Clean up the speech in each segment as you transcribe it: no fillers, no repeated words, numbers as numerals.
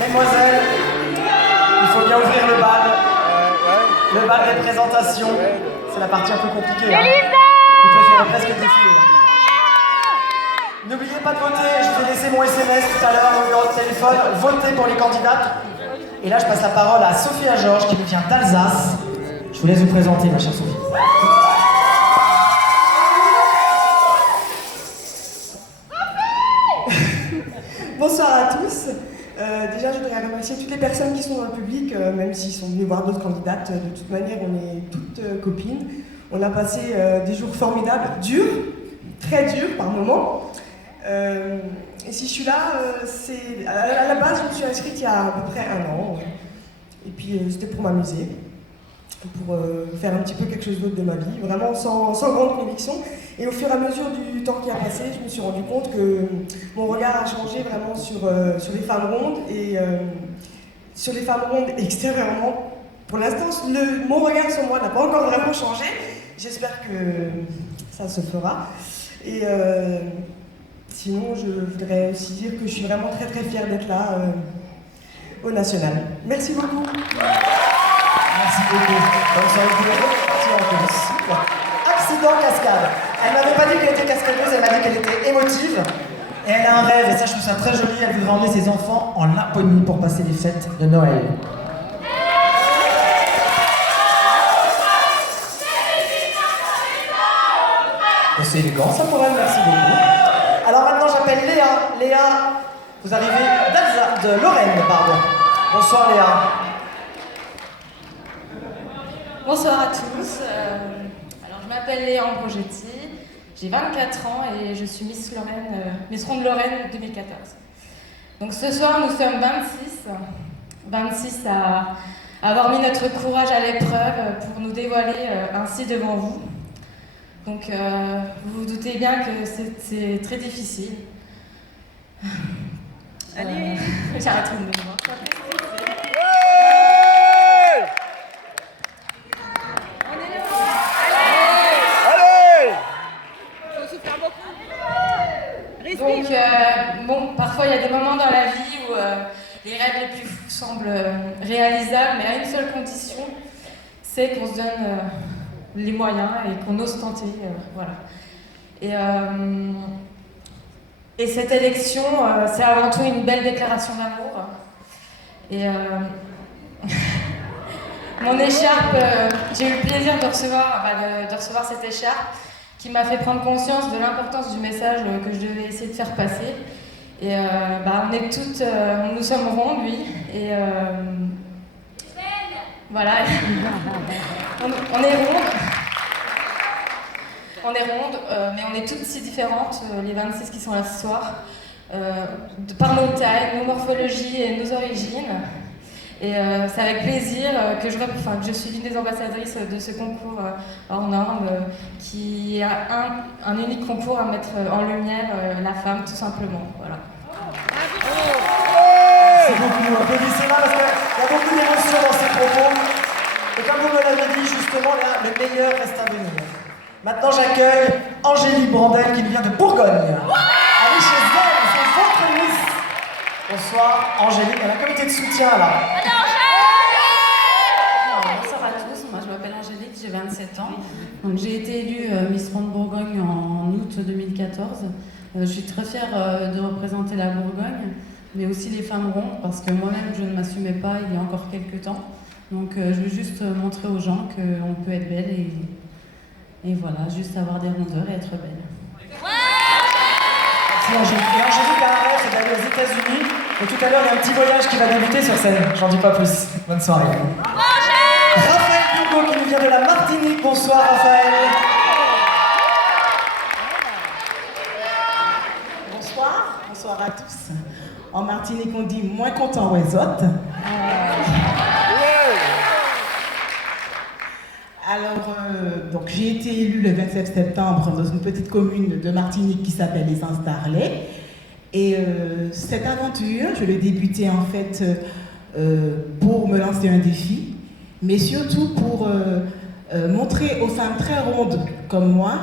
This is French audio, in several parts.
Mesdemoiselles, il faut bien ouvrir le bal. Le bal des présentations. C'est la partie un peu compliquée. Hein. Vous préférez presque défiler. N'oubliez pas de voter. Je vous ai laissé mon SMS tout à l'heure, mon numéro de téléphone. Votez pour les candidates. Et là, je passe la parole à Sophia Georges qui nous vient d'Alsace. Je vous laisse vous présenter, ma chère Sophie. Bonsoir à tous. Déjà, je voudrais remercier toutes les personnes qui sont dans le public, même s'ils sont venus voir d'autres candidates. De toute manière, on est toutes copines. On a passé des jours formidables, durs, très durs par moments. Et si je suis là, c'est à la base, je me suis inscrite il y a à peu près 1 an. Et puis, c'était pour m'amuser, pour faire un petit peu quelque chose d'autre de ma vie, vraiment sans grande conviction. Et au fur et à mesure du temps qui a passé, je me suis rendu compte que mon regard a changé vraiment sur les femmes rondes et sur les femmes rondes extérieurement. Pour l'instant, mon regard sur moi n'a pas encore vraiment changé. J'espère que ça se fera. Et sinon, je voudrais aussi dire que je suis vraiment très très fière d'être là au National. Merci beaucoup. Merci beaucoup. Donc, ça vous pouvez repartir en coulisses. Accident cascade. Elle m'avait pas dit qu'elle était cascadeuse, elle m'a dit qu'elle était émotive. Et elle a un rêve, et ça je trouve ça très joli, elle voudrait emmener ses enfants en Laponie pour passer les fêtes de Noël. Et c'est élégant ça pour elle, merci beaucoup. Alors maintenant j'appelle Léa. Léa, vous arrivez de Lorraine, pardon. Bonsoir Léa. Bonsoir à tous. Alors je m'appelle Léa Ambrogetti, j'ai 24 ans et je suis Miss Lorraine, Miss Ronde Lorraine 2014. Donc ce soir nous sommes 26 à avoir mis notre courage à l'épreuve pour nous dévoiler ainsi devant vous. Donc vous vous doutez bien que c'est très difficile. Allez, j'arrête de me voir. Donc, bon, parfois il y a des moments dans la vie où les rêves les plus fous semblent réalisables, mais à une seule condition, c'est qu'on se donne les moyens et qu'on ose tenter, voilà. Et cette élection, c'est avant tout une belle déclaration d'amour. Et mon écharpe, j'ai eu le plaisir de recevoir cette écharpe, qui m'a fait prendre conscience de l'importance du message que je devais essayer de faire passer. Et on est toutes, nous sommes rondes, oui, et voilà, on est rondes. On est rondes, mais on est toutes si différentes, les 26 qui sont là ce soir, par nos tailles, nos morphologies et nos origines. Et c'est avec plaisir que je suis l'une des ambassadrices de ce concours hors norme qui a un unique concours à mettre en lumière la femme, tout simplement. Voilà. Merci beaucoup. Applaudissez-la parce qu'il y a beaucoup d'émotions dans ces propos. Et comme vous me l'avez dit, justement, là, le meilleur reste à venir. Maintenant, j'accueille Angélique Brandel qui nous vient de Bourgogne. Allez chez elle, c'est votre Miss. Bonsoir, Angélique. Elle a un comité de soutien là. Bonsoir à tous, moi je m'appelle Angélique, j'ai 27 ans. Donc j'ai été élue Miss Ronde Bourgogne en août 2014. Je suis très fière de représenter la Bourgogne, mais aussi les femmes rondes, parce que moi-même je ne m'assumais pas il y a encore quelques temps. Donc je veux juste montrer aux gens qu'on peut être belle et voilà, juste avoir des rondeurs et être belle. Merci Angélique. Et Angélique a un rêve, c'est d'aller aux États-Unis. Et tout à l'heure, il y a un petit voyage qui va débuter sur scène. J'en dis pas plus. Bonne soirée. Raphaël Hugo qui nous vient de la Martinique. Bonsoir Raphaël. Bonsoir à tous. En Martinique, on dit moins content ouaisotte. Alors, donc j'ai été élue le 27 septembre dans une petite commune de Martinique qui s'appelle les Anses d'Arlet. Et cette aventure, je l'ai débutée en fait pour me lancer un défi, mais surtout pour montrer aux femmes très rondes comme moi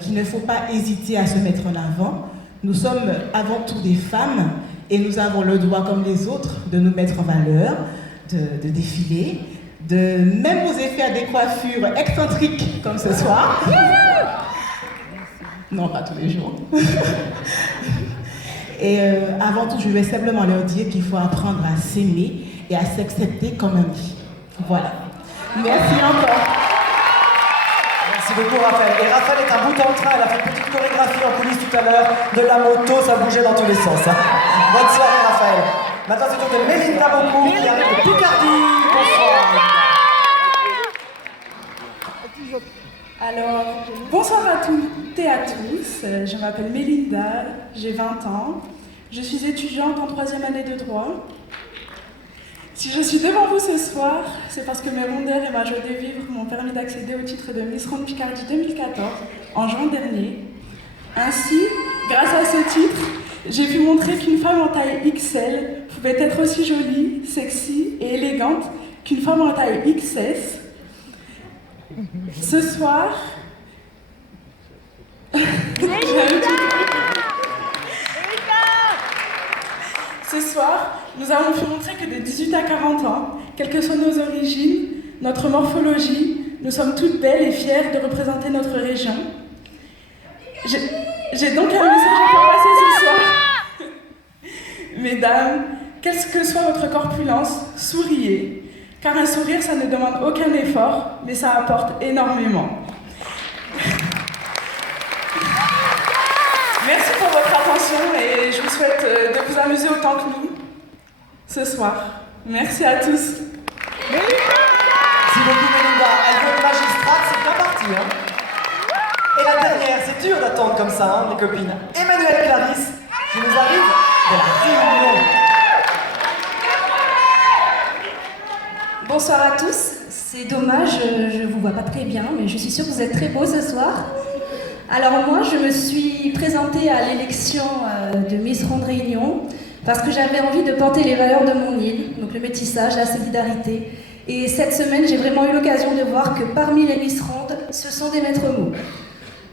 qu'il ne faut pas hésiter à se mettre en avant. Nous sommes avant tout des femmes Et nous avons le droit, comme les autres, de nous mettre en valeur, de défiler, de même oser faire des coiffures excentriques comme ce soir. Non, pas tous les jours. Et avant tout, je vais simplement leur dire qu'il faut apprendre à s'aimer et à s'accepter comme un dit. Voilà. Merci encore. Merci beaucoup Raphaël. Et Raphaël est un bout en train, elle a fait une petite chorégraphie en coulisses tout à l'heure, de la moto, ça bougeait dans tous les sens. Hein. Bonne soirée Raphaël. Maintenant c'est au tour de Mélinda Beaucoup qui arrive de Picardie. Bonsoir. Alors, bonsoir à toutes et à tous. Je m'appelle Mélinda, j'ai 20 ans. Je suis étudiante en 3e année de droit. Si je suis devant vous ce soir, c'est parce que mes rondeurs et ma joie de vivre m'ont permis d'accéder au titre de Miss Ronde Picardie 2014 en juin dernier. Ainsi, grâce à ce titre, j'ai pu montrer qu'une femme en taille XL pouvait être aussi jolie, sexy et élégante qu'une femme en taille XS. Ce soir, nous avons pu montrer que de 18 à 40 ans, quelles que soient nos origines, notre morphologie, nous sommes toutes belles et fières de représenter notre région. J'ai donc un message à faire passer ce soir. Mesdames, quelle que soit votre corpulence, souriez. Car un sourire, ça ne demande aucun effort, mais ça apporte énormément. Merci pour votre attention et je vous souhaite de vous amuser autant que nous ce soir. Merci à tous. Merci beaucoup Mélinda. Elle veut être magistrate, c'est bien parti. Hein. Et la dernière, c'est dur d'attendre comme ça, hein, mes copines. Emmanuelle Clarisse, qui nous arrive de la Réunion. Bonsoir à tous, c'est dommage, je vous vois pas très bien, mais je suis sûre que vous êtes très beaux ce soir. Alors moi, je me suis présentée à l'élection de Miss Ronde Réunion parce que j'avais envie de porter les valeurs de mon île, donc le métissage, la solidarité. Et cette semaine, j'ai vraiment eu l'occasion de voir que parmi les Miss Rondes, ce sont des maîtres mots.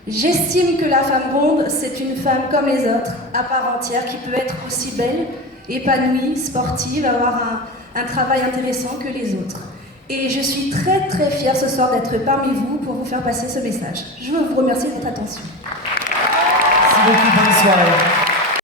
J'estime que la femme ronde, c'est une femme comme les autres, à part entière, qui peut être aussi belle, épanouie, sportive, avoir un travail intéressant que les autres. Et je suis très très fière ce soir d'être parmi vous pour vous faire passer ce message. Je veux vous remercier de votre attention. Merci beaucoup, bonne soirée.